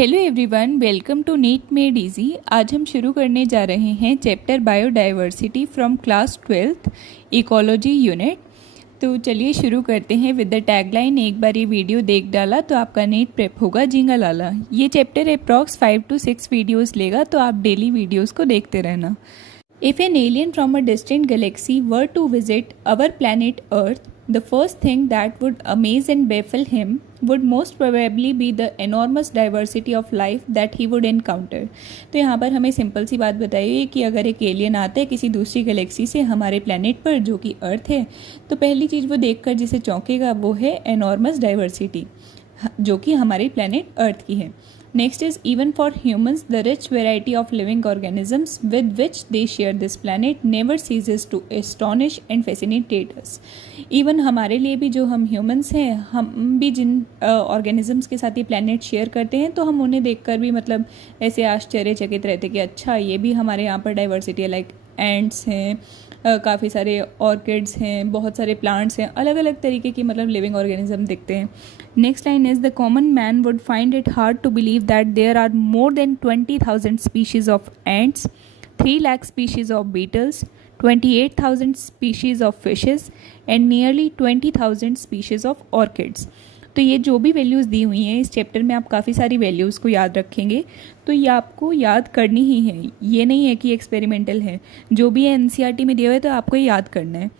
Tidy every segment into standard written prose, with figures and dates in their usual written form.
Hello everyone, welcome to NEET made easy. आज हम शुरू करने जा रहे हैं chapter biodiversity from class 12th ecology unit. तो चलिए शुरू करते हैं विद द टैगलाइन, एक बार ये वीडियो देख डाला तो आपका नीट प्रेप होगा जिंगा लाला। ये चैप्टर अप्रॉक्स 5 to 6 वीडियोज़ लेगा, तो आप डेली वीडियोज़ को देखते रहना। If an alien from a distant galaxy were to visit our planet Earth, the first thing that would amaze and baffle him would most probably be the enormous diversity of life that he would encounter। तो यहाँ पर हमें simple सी बात बताई है कि अगर एक एलियन आता है किसी दूसरी गैलेक्सी से हमारे प्लानट पर जो कि अर्थ है, तो पहली चीज़ वो देखकर जिसे चौंकेगा वो है एनॉर्मस डाइवर्सिटी जो कि हमारे प्लानट अर्थ की है। Next is, even for humans, the rich variety of living organisms with which they share this planet never ceases to astonish and fascinate us। Even हमारे लिए भी, जो हम humans हैं, हम भी जिन organisms के साथ ये planet शेयर करते हैं, तो हम उन्हें देखकर भी मतलब ऐसे आश्चर्यचकित रहते कि अच्छा ये भी हमारे यहाँ पर डाइवर्सिटी है। लाइक एंड्स हैं, काफ़ी सारे ऑर्किड्स हैं, बहुत सारे प्लांट्स हैं, अलग अलग तरीके की मतलब लिविंग ऑर्गेनिज्म दिखते हैं। Next line is, the common man would find it hard to believe that there are more than 20,000 species of ants, 3 lakh species of beetles, 28,000 species of fishes and nearly 20,000 species of orchids. तो ये जो भी values दी हुई हैं इस chapter में, आप काफ़ी सारी वैल्यूज़ को याद रखेंगे, तो ये आपको याद करनी ही है। ये नहीं है कि एक्सपेरिमेंटल है, जो भी है एनसीईआरटी में दिया हुआ है तो आपको ये याद करना है।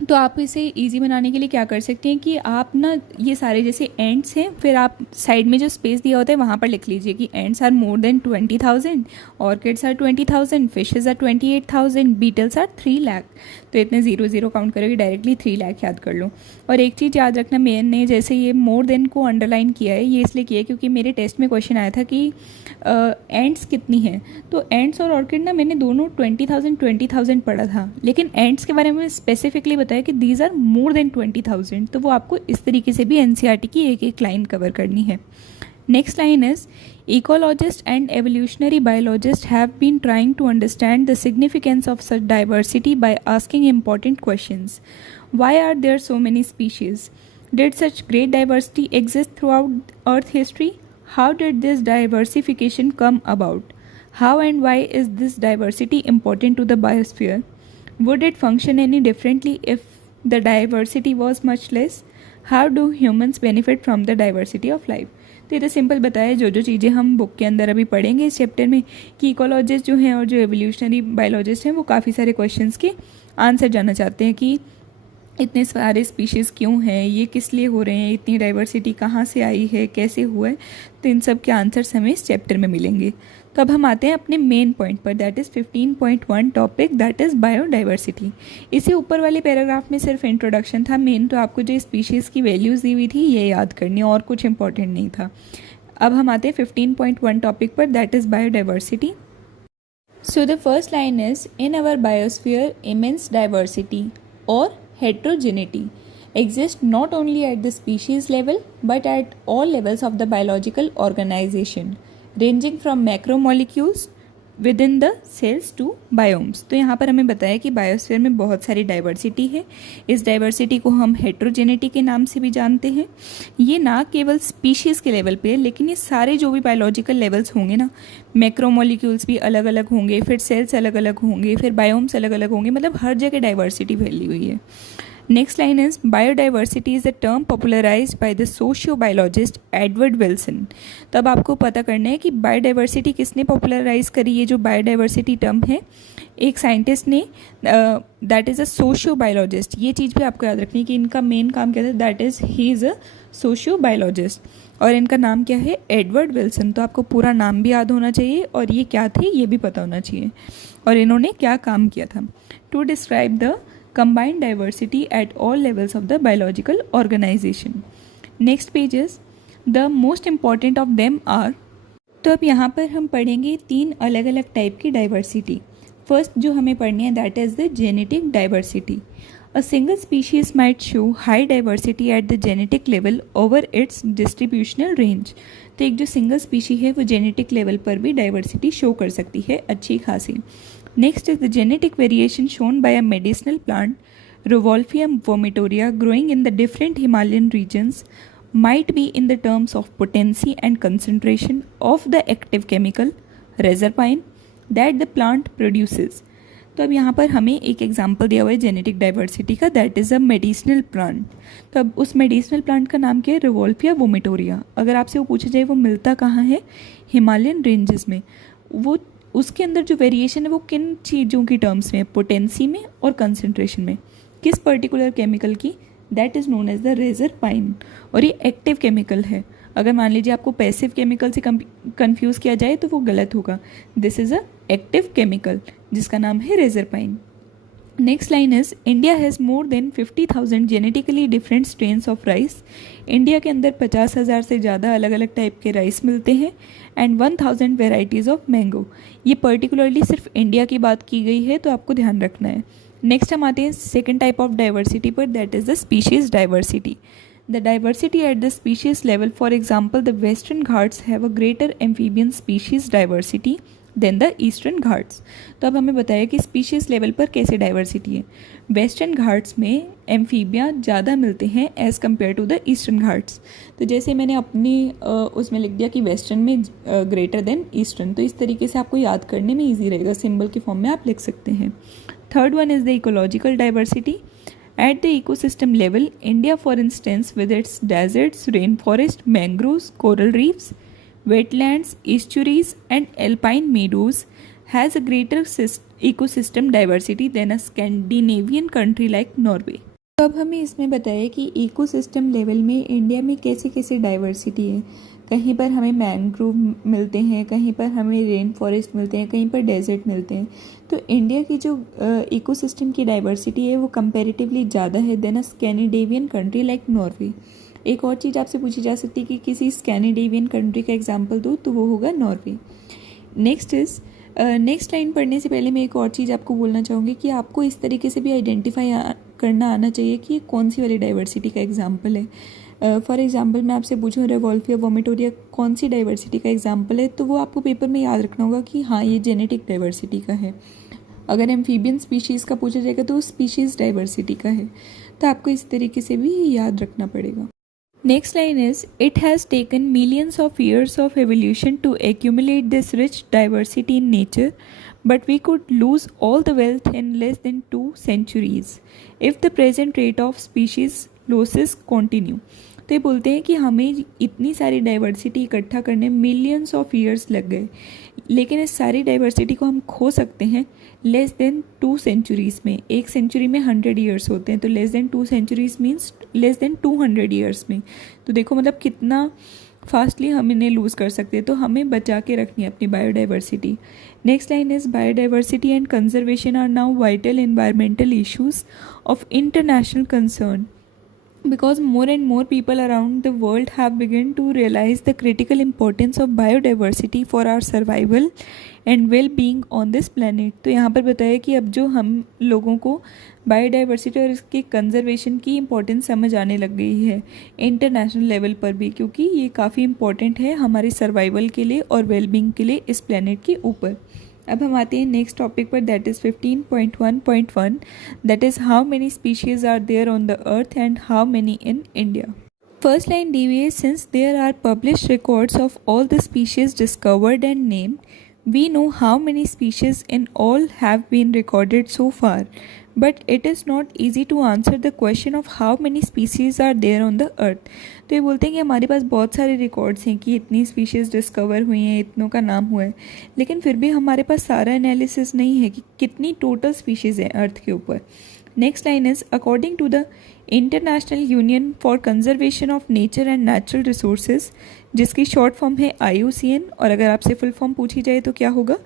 तो आप इसे इजी बनाने के लिए क्या कर सकते हैं कि आप ना ये सारे जैसे एंड्स हैं, फिर आप साइड में जो स्पेस दिया होता है वहाँ पर लिख लीजिए कि ants are more than 20,000, orchids are 20,000, fishes are 28,000, beetles are 3 lakh. तो इतने 0 काउंट करोगे डायरेक्टली 3 लाख याद कर लो। और एक चीज़ याद रखना, मैंने जैसे ये मोर देन को अंडरलाइन किया है, ये इसलिए किया है क्योंकि मेरे टेस्ट में क्वेश्चन आया था कि एंड्स कितनी हैं। तो एंड्स और ऑर्किड ना मैंने दोनों 20,000 पढ़ा था, लेकिन एंड्स के बारे में स्पेसिफिकली बताया कि दीज आर मोर देन 20,000। तो वो आपको इस तरीके से भी एनसीईआरटी की एक एक लाइन कवर करनी है। Next line is, ecologists and evolutionary biologists have been trying to understand the significance of such diversity by asking important questions. Why are there so many species? Did such great diversity exist throughout Earth history? How did this diversification come about? How and why is this diversity important to the biosphere? Would it function any differently if the diversity was much less? How do humans benefit from the diversity of life? तो ये तो simple बताया जो चीज़ें हम book के अंदर अभी पढ़ेंगे इस चैप्टर में, कि इकोलॉजिस्ट जो हैं और जो एवोल्यूशनरी बायोलॉजिस्ट हैं वो काफ़ी सारे क्वेश्चंस के आंसर जानना चाहते हैं कि इतने सारे स्पीशीज़ क्यों हैं, ये किस लिए हो रहे हैं, इतनी डाइवर्सिटी कहाँ से आई है, कैसे हुआ है। तो इन सब के आंसर्स हमें इस चैप्टर में मिलेंगे। तो अब हम आते हैं अपने मेन पॉइंट पर, that is 15.1 topic, that is biodiversity. इसे ऊपर वाले पैराग्राफ में सिर्फ इंट्रोडक्शन था, मेन तो आपको जो स्पीशीज़ की वैल्यूज़ दी हुई थी ये याद करनी, और कुछ इंपॉर्टेंट नहीं था। अब हम आते हैं 15.1 टॉपिक पर, that is biodiversity. So the first line is, in our biosphere immense diversity और heterogeneity exists not only at the species level but at all levels of the biological organization, ranging from macromolecules within the cells to biomes। तो यहाँ पर हमें बताया कि biosphere में बहुत सारी डाइवर्सिटी है। इस डाइवर्सिटी को हम हेट्रोजेनिटी के नाम से भी जानते हैं। ये ना केवल स्पीशीज़ के लेवल पे है, लेकिन ये सारे जो भी बायोलॉजिकल लेवल्स होंगे ना, मैक्रोमोलिक्यूल्स भी अलग अलग होंगे, फिर सेल्स अलग अलग होंगे, फिर बायोम्स अलग अलग होंगे, मतलब हर जगह डाइवर्सिटी फैली हुई है। Next line is, biodiversity is a term popularized by the sociobiologist Edward Wilson. तो अब आपको पता करना है कि बायोडाइवर्सिटी किसने पॉपुलराइज करी। ये जो बायोडाइवर्सिटी टर्म है एक साइंटिस्ट ने, दैट इज़ अ सोशियोबायोलॉजिस्ट। ये चीज़ भी आपको याद रखनी है कि इनका मेन काम क्या था, that is he is a sociobiologist, और इनका नाम क्या है, एडवर्ड विल्सन। तो आपको पूरा नाम भी याद होना चाहिए और ये क्या थे ये भी पता होना चाहिए, और इन्होंने क्या काम किया था। To describe the combined diversity at all levels of the biological organization. Next page is, the most important of them are। तो अब यहाँ पर हम पढ़ेंगे 3 अलग अलग टाइप की डाइवर्सिटी। फर्स्ट जो हमें पढ़नी है that is the genetic diversity. A single species might show high diversity at the genetic level over it's distributional range. तो एक जो सिंगल स्पीशी है वो जेनेटिक लेवल पर भी डाइवर्सिटी शो कर सकती है अच्छी खासी। Next is the genetic variation shown by a medicinal plant, Rauvolfium vomitoria, growing in the different Himalayan regions, might be in the terms of potency and concentration of the active chemical reserpine that the plant produces. तो अब यहाँ पर हमें एक example दिया हुआ है genetic diversity का, that is a medicinal plant. तो अब उस मेडिसिनल प्लांट का नाम क्या है? रिवोल्फिया वोमेटोरिया. अगर आपसे वो पूछा जाए वो मिलता कहाँ है? हिमालयन रेंजेस में. वो उसके अंदर जो वेरिएशन है वो किन चीज़ों की टर्म्स में? पोटेंसी में और कंसनट्रेशन में. किस पर्टिकुलर केमिकल की? That is known as the reserpine. और ये एक्टिव केमिकल है. अगर मान लीजिए आपको पैसिव केमिकल से कंफ्यूज किया जाए तो वो गलत होगा. This is a active chemical जिसका नाम है reserpine. Next line is India has more than 50,000 genetically different strains of rice. India के अंदर 50,000 से ज़्यादा अलग अलग टाइप के राइस मिलते हैं एंड 1,000 वेराइटीज़ ऑफ मैंगो. ये पर्टिकुलरली सिर्फ इंडिया की बात की गई है तो आपको ध्यान रखना है. नेक्स्ट हम आते हैं सेकेंड टाइप ऑफ डाइवर्सिटी पर, that is the species diversity. The diversity at the species level, for example, the Western Ghats have a greater amphibian species diversity than the Eastern Ghats. तो अब हमें बताया कि species level पर कैसे diversity है. Western Ghats में एम्फीबिया ज़्यादा मिलते हैं as compared to the Eastern Ghats. तो जैसे मैंने अपनी उसमें लिख दिया कि वेस्टर्न में ग्रेटर देन ईस्टर्न, तो इस तरीके से आपको याद करने में ईजी रहेगा. सिंबल के फॉर्म में आप लिख सकते हैं. Third one is the ecological diversity. At the ecosystem level, India, for instance, with its deserts, rainforest, mangroves, coral reefs, wetlands, estuaries, and alpine meadows, has a greater ecosystem diversity than a Scandinavian country like Norway. तो अब हमें इसमें बताया कि ecosystem level में India में कैसे कैसे डाइवर्सिटी है. कहीं पर हमें मैंग्रोव मिलते हैं, कहीं पर हमें रेन फॉरेस्ट मिलते हैं, कहीं पर डेजर्ट मिलते हैं. तो इंडिया की जो इकोसिस्टम की डाइवर्सिटी है वो कंपैरेटिवली ज़्यादा है देन अ स्कैंडिनेवियन कंट्री लाइक नॉर्वे. एक और चीज़ आपसे पूछी जा सकती है कि किसी स्कैंडिनेवियन कंट्री का एग्जाम्पल दो, तो वो होगा नॉर्वे. नेक्स्ट लाइन पढ़ने से पहले मैं एक और चीज़ आपको बोलना चाहूँगी कि आपको इस तरीके से भी आइडेंटिफाई करना आना चाहिए कि ये कौन सी वाली डाइवर्सिटी का एग्जाम्पल है. फॉर एग्जाम्पल मैं आपसे पूछूँ रिवोल्फिया वोमेटोरिया कौन सी डाइवर्सिटी का एग्जाम्पल है, तो वो आपको पेपर में याद रखना होगा कि हाँ ये जेनेटिक डाइवर्सिटी का है. अगर एम्फीबियन स्पीशीज़ का पूछा जाएगा तो स्पीशीज़ डाइवर्सिटी का है. तो आपको इस तरीके से भी याद रखना पड़ेगा. Next line is it has taken millions of years of evolution to accumulate this rich diversity in nature, but we could lose all the wealth in less than 2 centuries if the present rate of species losses continue. तो ये बोलते हैं कि हमें इतनी सारी diversity इकट्ठा करने मिलियंस ऑफ ईयर्स लग गए, लेकिन इस सारी डाइवर्सिटी को हम खो सकते हैं लेस देन 2 सेंचुरीज़ में. एक सेंचुरी में 100 ईयर्स होते हैं, तो less than 2 centuries means less than 200 years में. तो देखो मतलब कितना फास्टली हम इन्हें लूज़ कर सकते हैं. तो हमें बचा के रखनी है अपनी biodiversity. Next line is biodiversity and conservation are now vital environmental issues of international concern because more and more people around the world have begun to realize the critical importance of biodiversity for our survival and well-being on this planet. तो यहाँ पर बताया कि अब जो हम लोगों को बायोडाइवर्सिटी और इसके कंजर्वेशन की इम्पोर्टेंस समझ आने लग गई है इंटरनेशनल लेवल पर भी, क्योंकि ये काफ़ी इम्पोर्टेंट है हमारे सर्वाइवल के लिए और वेलबींग के लिए इस प्लानट के ऊपर. अब हम आते हैं नेक्स्ट टॉपिक पर, that is 15.1.1, that is how many species are there on the earth and how many in India. First line दी हुई है since there are published records of all the species discovered and named, we know how many species in all have been recorded so far, but it is not easy to answer the question of how many species are there on the earth. तो ये बोलते हैं कि हमारे पास बहुत सारे records हैं कि इतनी स्पीशीज़ डिस्कवर हुई हैं, इतनों का नाम हुआ है, लेकिन फिर भी हमारे पास सारा एनालिसिस नहीं है कि कितनी टोटल स्पीशीज़ हैं अर्थ के ऊपर. Next line is according to the International Union for Conservation of Nature and Natural Resources, जिसकी शॉर्ट फॉर्म है IUCN, और अगर आपसे फुल फॉर्म पूछी जाए तो क्या होगा?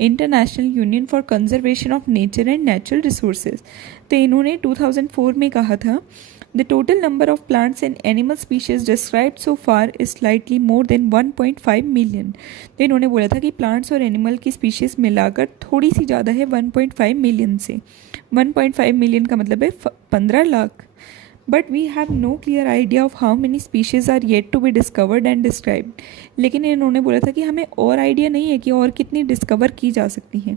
International Union for Conservation of Nature and Natural resources. तो इन्होंने 2004 में कहा था the total number of plants and animal species described so far is slightly more than 1.5 million. तो इन्होंने बोला था कि प्लांट्स और एनिमल की स्पीशीज़ मिलाकर थोड़ी सी ज़्यादा है 1.5 मिलियन से. 1.5 मिलियन का मतलब है 15 lakh. But we have no clear idea of how many species are yet to be discovered and described. लेकिन इन्होंने बोला था कि हमें और आइडिया नहीं है कि और कितनी डिस्कवर की जा सकती हैं।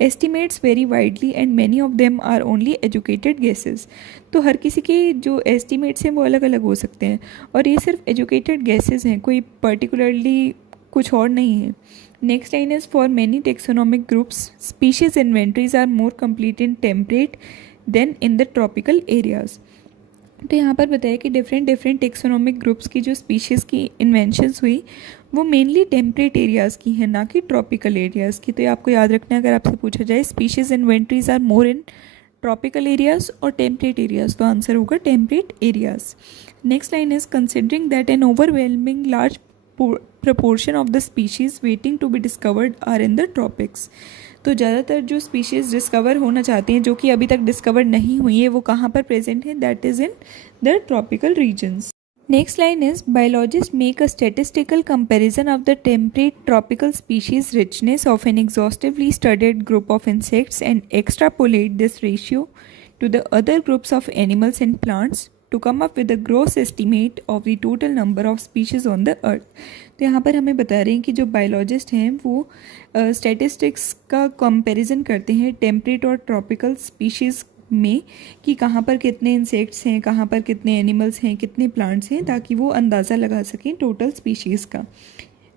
Estimates vary widely and many of them are only educated guesses. तो हर किसी के जो एस्टिमेट्स हैं वो अलग अलग हो सकते हैं और ये सिर्फ एजुकेटेड गेसेस हैं, कोई पर्टिकुलरली कुछ और नहीं है। Next line is for many taxonomic groups species inventories are more complete in temperate than in the tropical areas. तो यहाँ पर बताया कि डिफरेंट टेक्सोनॉमिक ग्रुप्स की जो स्पीशीज़ की इन्वेंशंस हुई वो मेनली टेम्परेट एरियाज़ की हैं, ना कि ट्रॉपिकल एरियाज़ की। तो ये आपको याद रखना है अगर आपसे पूछा जाए species inventories are more in tropical areas और टेम्परेट एरियाज़, तो आंसर होगा temperate areas. Next line is considering that an overwhelming large proportion of the species waiting to be discovered are in the tropics। तो ज़्यादातर जो species discover होना चाहते हैं जो कि अभी तक डिस्कवर नहीं हुई है वो कहाँ पर प्रेजेंट है, that is in the tropical regions. Next line is biologist make a statistical comparison of the temperate tropical species richness of an exhaustively studied group of insects and extrapolate this ratio to the other groups of animals and plants to come up with a gross estimate of the total number of species on the earth। तो यहाँ पर हमें बता रहे हैं कि जो biologist हैं वो स्टैटिस्टिक्स का कंपैरिजन करते हैं टेम्परेट और ट्रॉपिकल स्पीशीज़ में कि कहाँ पर कितने इंसेक्ट्स हैं, कहाँ पर कितने एनिमल्स हैं, कितने प्लांट्स हैं, ताकि वो अंदाज़ा लगा सकें टोटल स्पीशीज़ का।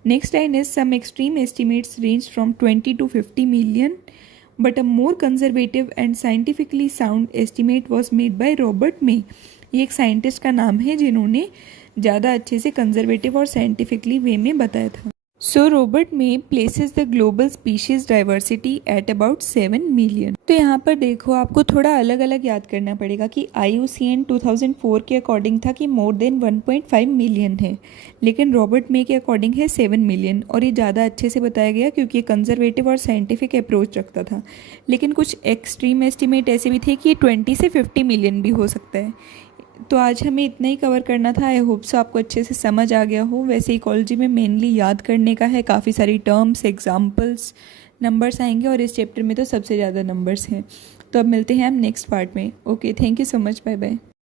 Next line is some extreme estimates range from 20 to 50 million but a more conservative and scientifically sound estimate was made by Robert May. ये एक साइंटिस्ट का नाम है जिन्होंने ज़्यादा अच्छे से कंजर्वेटिव और साइंटिफिकली वे में बताया था। सो Robert may places the global species diversity at about 7 million। तो यहाँ पर देखो आपको थोड़ा अलग अलग याद करना पड़ेगा कि IUCN 2004 के अकॉर्डिंग था कि मोर देन 1.5 million है, लेकिन रॉबर्ट मे के अकॉर्डिंग है 7 million। और ये ज़्यादा अच्छे से बताया गया क्योंकि ये कंजर्वेटिव और साइंटिफिक अप्रोच रखता था। लेकिन कुछ एक्सट्रीम एस्टिमेट ऐसे भी थे कि 20 से 50 million भी हो सकता है। तो आज हमें इतना ही कवर करना था। आई होप सो आपको अच्छे से समझ आ गया हो। वैसे इकोलॉजी में मेनली याद करने का है, काफ़ी सारी टर्म्स, एग्जांपल्स, नंबर्स आएंगे और इस चैप्टर में तो सबसे ज़्यादा नंबर्स हैं। तो अब मिलते हैं हम नेक्स्ट पार्ट में। Okay, thank you so much, bye bye.